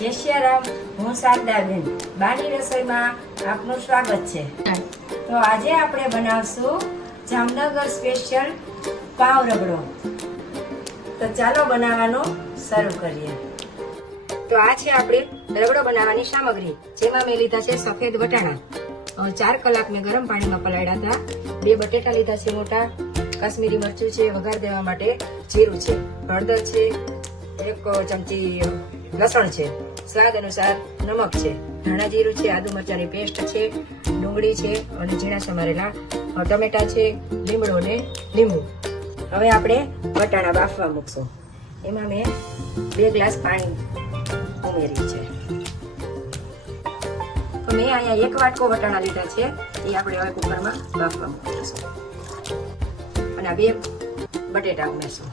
જય શ્રી રામ, હું શારદાબેન. બાની રસોઈમાં આપનું સ્વાગત છે. તો આજે આપણે બનાવશું જામનગર સ્પેશિયલ પાવ રગડો. તો ચાલો બનાવવાનું શરૂ કરીએ. તો આ છે આપણે રગડો બનાવવાની સામગ્રી, જેમાં મેં લીધા છે સફેદ વટાણા. 4 કલાક મેં ગરમ પાણીમાં પલાળ્યા હતા. 2 બટેટા લીધા છે મોટા, કાશ્મીરી મરચું છે વઘાર દેવા માટે, જીરું છે, હળદર છે, 1 ચમચી લસણ છે, સ્વાદ અનુસાર નમક છે, ધાણા જીરું છે, આદુ મરચાની પેસ્ટ છે, ડુંગળી છે અને ઝીણા સમારેલા ટમેટા છે, લીમડો ને લીંબુ. હવે આપણે વટાણા બાફવા મૂકશું. એમાં મેં 2 ગ્લાસ પાણી ઉમેર્યું છે. તો મેં અહીંયા 1 વાટકો વટાણા લીધા છે, એ આપણે હવે કુકરમાં બાફવા મૂકીશું. અને આ 2 બટેટા ઉમેરશું.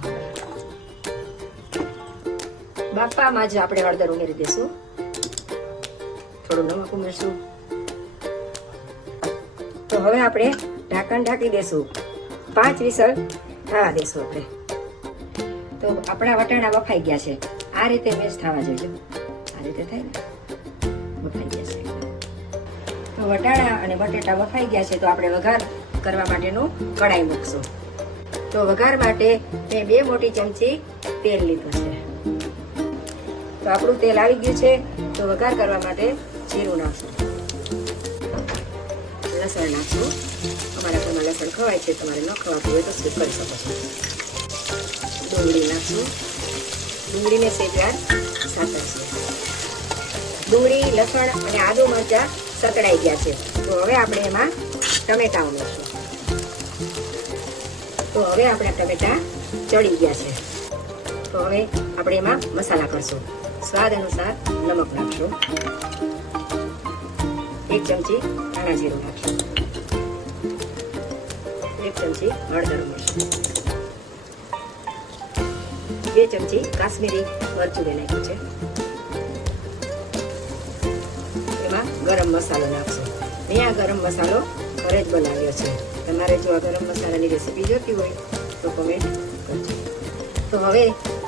બાફવામાં જ આપણે હળદર ઉમેરી દેશું, થોડું નમક ઉમેરશું. તો હવે આપણે ઢાંકણ ઢાંકી દેશું, 5 વિસલ થવા દેશું આપણે. તો આપણા વટાણા બફાઈ ગયા છે. આ રીતે મેશ થવા જોઈએ, આ રીતે થાય ને, બફાઈ ગયા છે. તો વટાણા અને બટેટા બફાઈ ગયા છે. તો આપણે વઘાર કરવા માટેનું કડાઈ મૂકશું. તો વઘાર માટે મેં 2 મોટી ચમચી તેલ લીધું છે. તો આપણું તેલ આવી ગયું છે. તો વઘાર કરવા માટે જીરું નાખશું, લસણ નાખશું. અમારા ઘરમાં લસણ ખવાય છે, તમારે ન ખવાતું હોય તો સ્કીપ કરી શકો છો. ડુંગળી નાખશું. ડુંગળીને શેકવાર સાતળશું. ડુંગળી, લસણ અને આદુ મરચાં સતળાઈ ગયા છે. તો હવે આપણે એમાં ટમેટા ઉમેરશું. તો હવે આપણા ટમેટા ચડી ગયા છે. તો હવે આપણે એમાં મસાલા કરશું. સ્વાદ અનુસાર નમક નાખશું, 1 ચમચી ધાણા જીરું નાખશું, 1 ચમચી હળદર ઉમેરશું, 2 ચમચી કાશ્મીરી મરચું નાખ્યું છે. એમાં ગરમ મસાલો નાખશું. મેં આ ગરમ મસાલો ઘરે જ બનાવ્યો છે. તમારે જો આ ગરમ મસાલાની રેસીપી જોતી હોય તો કમેન્ટ કરજો. તો હવે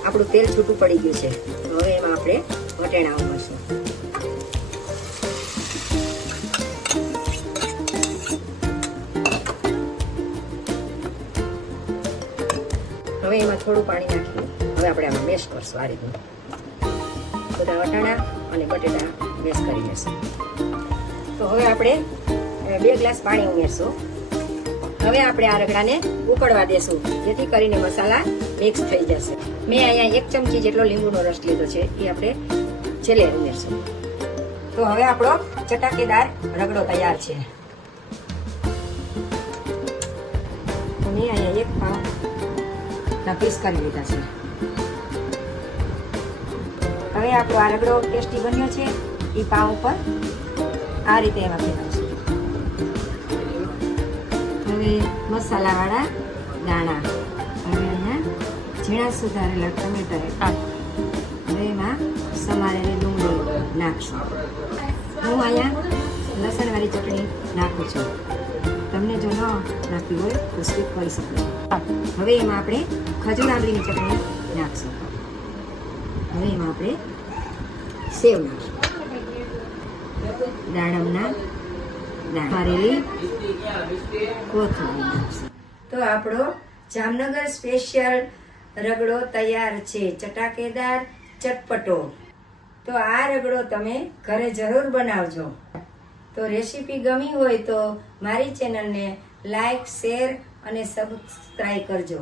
આપણું તેલ છૂટું પડી ગયું છે. હવે એમાં આપણે વટાણા ઉમેરશું. હવે એમાં થોડું પાણી નાખી હવે આપણે આમાં મેશ કરશું. આ રીતનું બધા વટાણા અને બટેટા મેશ કરી લેશું. તો હવે આપણે 2 ગ્લાસ પાણી ઉમેરશું. હવે આપણે આ રગડાને ઉકળવા દેશું, જેથી કરીને મસાલા મિક્સ થઈ જશે. મેં અહીંયા 1 ચમચી જેટલો લીંબુનો રસ લીધો છે, એ આપણે છેલ્લે ઉમેરશું. તો હવે આપણો ચટાકેદાર રગડો તૈયાર છે. મેં અહીંયા 1 પાવના પીસ કરી લીધા છે. હવે આપણો આ રગડો ટેસ્ટી બન્યો છે. એ પાવ ઉપર આ રીતે એમાં ફેરવશું. હવે મસાલાવાળા દાણા, હવે અહીંયા ઝીણા સુધારેલા ટમેટા, હવે એમાં સમારેલી ડુંગળી નાખશું. હું અહીંયા લસણવાળી ચટણી નાખું છું. તમને જો ન નાખવી હોય તો સ્કીપ કરી શકો છો. હવે એમાં આપણે ખજૂર આંબલીની ચટણી નાખશું. હવે એમાં આપણે સેવ નાખશું, દાડમના મારેલી કોથમીર નાખશું. તો આપણો જામનગર સ્પેશિયલ રગડો તૈયાર છે, ચટાકેદાર, ચટપટો. તો આ રગડો તમે ઘરે જરૂર બનાવજો. તો રેસીપી ગમી હોય તો મારી ચેનલને લાઈક, શેર અને સબસ્ક્રાઈબ કરજો.